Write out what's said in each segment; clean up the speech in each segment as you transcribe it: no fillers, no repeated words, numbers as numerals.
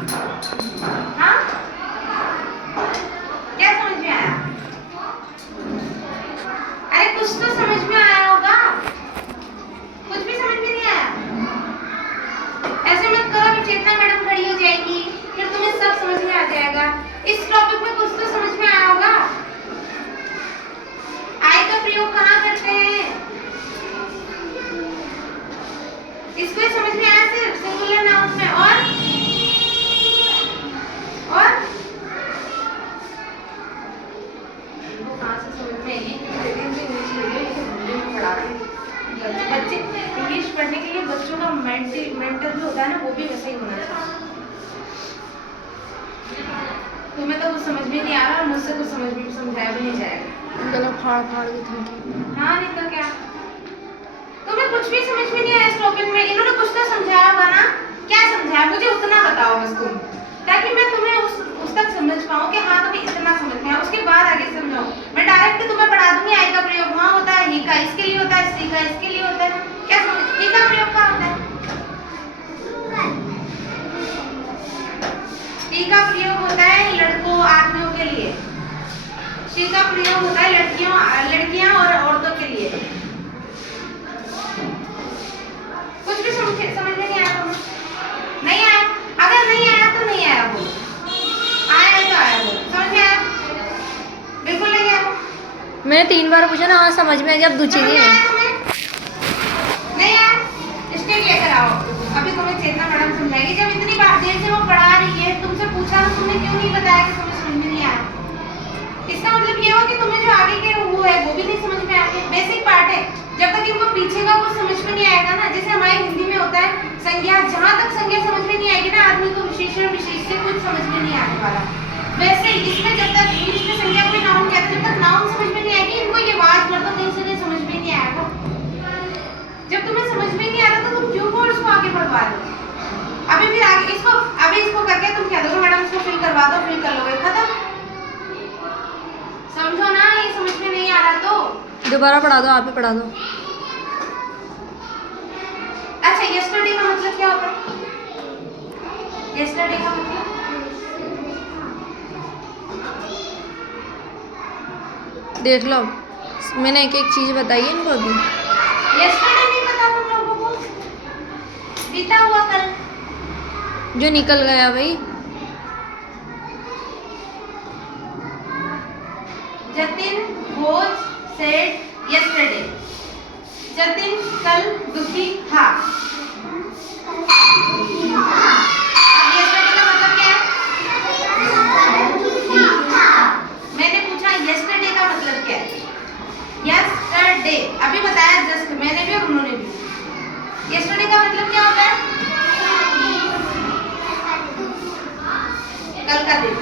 हाँ, क्या समझ में आया? अरे कुछ तो समझ में आया होगा, कुछ भी समझ में नहीं आया। ऐसे मत करो, अभी चेतना मैडम खड़ी हो जाएगी, फिर तुम्हें सब समझ में आ जाएगा। इस टॉपिक में कुछ तो समझ में आया होगा। आई का प्रयोग कहाँ करते हैं? इसको समझ में आया सिर्फ सिंगुलर नाउन में। और इनको कहाँ से समझ में आएगी? इंग्लिश मीडियम पढ़ा रहे हैं बच्चे। इंग्लिश पढ़ने के लिए बच्चों का मेंटल जो होता है ना, वो भी वैसा ही होना चाहिए। तुम्हें तो कुछ समझ में नहीं आ रहा और मुझसे कुछ समझाया भी नहीं जाएगा। गला फाड़ फाड़ के थकी। हाँ, नहीं तो क्या। तुम्हें कुछ भी समझ में नहीं आया इस टॉपिक में। इन्होंने कुछ तो समझाया होगा ना, क्या समझाया मुझे उतना बताओ बस तुम, ताकि मैं तुम्हें उस तक समझ पाऊँ कि हाँ तुम्हें इतना समझ में आया, उसके बाद आगे समझाओ। मैं डायरेक्ट तुम्हें पढ़ा दूंगी आई का प्रयोग वहाँ होता है, ही का इसके लिए होता है, सी का इसके लिए होता है। क्या समझ? ही का प्रयोग कहाँ होता है? ही का प्रयोग होता है लड़कों आदमियों के लिए, शी का प्रयोग होता है लड़कियां और औरतों के लिए। कुछ भी समझ में नहीं आया तुम्हें? नहीं आया? अगर नहीं आया तो नहीं आया बोलो, आया है तो आया बोलो। समझ में आया? बिल्कुल नहीं आया। मैंने 3 बार पूछा ना, हाँ समझ में आ गया। अब दूसरी समझ में है आया तुम्हें? नहीं आया? स्टेट लेकर आओ, अभी तुम्हें चेतना मैडम समझाएगी। जब इतनी बार देर से वो पढ़ा रही है, तुमसे पूछा तो तुमने क्यों नहीं बताया कि तुम्हें समझ में नहीं आया? इसका मतलब ये हो कि तुम्हें जो आगे के वो है वो भी नहीं समझ में आएंगे। बेसिक पार्ट है, जब तक इनको पीछे का कुछ समझ में नहीं आएगा ना, जैसे हमारे हिंदी में होता है संज्ञा, जहां तक संज्ञा समझ में नहीं आएगी ना, आदमी को विशेषण विशेष से कुछ समझ में नहीं आने वाला। वैसे इसमें जब तक इंग्लिश में संज्ञा कोई नाउन कहते हैं, जब तक नाउन समझ में नहीं आएगी, इनको ये वाज वर्ड तो कहीं से नहीं समझ में नहीं आएगा। जब तुम्हें समझ में नहीं आ रहा तो तुम क्यों कोर्स को आगे बढ़वा रहे हो? अभी फिर आगे इसको करके तुम कह दोगे मैडम इसको फिल करवा दो, फिल कर लोगे, खत्म। समझो ना, ये समझ में नहीं आ रहा तो दोबारा पढ़ा दो, आप ही पढ़ा दो। अच्छा, यस्टरडे का मतलब क्या होता है? यस्टरडे का मतलब देख लो, मैंने एक एक चीज बताई है इनको अभी। यस्टरडे नहीं पता तुम लोगों को? बीता हुआ कल, जो निकल गया भाई। Jatin was said yesterday, Jatin कल दुखी था। अब yesterday का मतलब क्या है? मैंने पूछा yesterday का मतलब क्या है? yesterday अभी बताया जस्ट मैंने भी और उन्होंने भी। yesterday का मतलब क्या होता है? कल का दिन।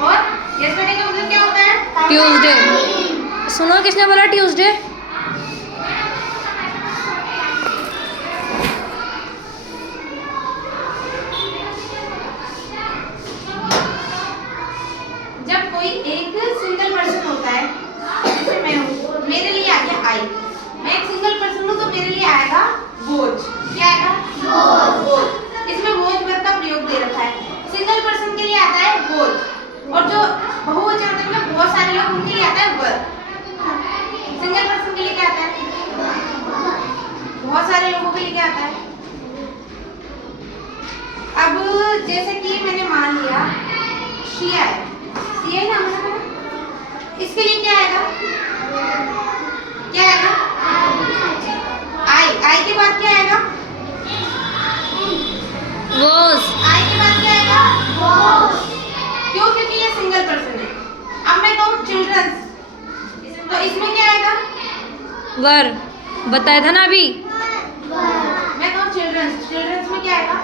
और yesterday का मतलब क्या होता है? ट्यूसडे। सुनो, किसने बोला ट्यूसडे? जब कोई एक सिंगल पर्सन होता है, जैसे मैं हूँ, मेरे लिए आ गया आई, मैं एक सिंगल पर्सन हूँ तो मेरे लिए आएगा बोझ। क्या आएगा? बोझ। इसमें बोझ वर्ड का प्रयोग दे रखा है। सिंगल पर्सन के लिए आता है बोझ, और जो बहुवचन होता है मतलब बहुत सारे लोग, उनके लिए आता है वर्ग। सिंगल पर्सन के लिए क्या आता है? बहुत सारे लोगों के लिए क्या आता है? अब जैसे कि मैंने मान लिया शिया है, ये ना मतलब इसके लिए क्या आएगा? क्या आएगा? आई के बाद क्या आएगा? वॉज। आई के बाद क्या आएगा? वॉज। क्यों? क्योंकि ये सिंगल पर्सन है। अब मैं कहूँ चिल्ड्रंस, तो इसमें क्या आएगा? वर। बताया था ना अभी। मैं कहूँ चिल्ड्रंस, चिल्ड्रंस में क्या आएगा?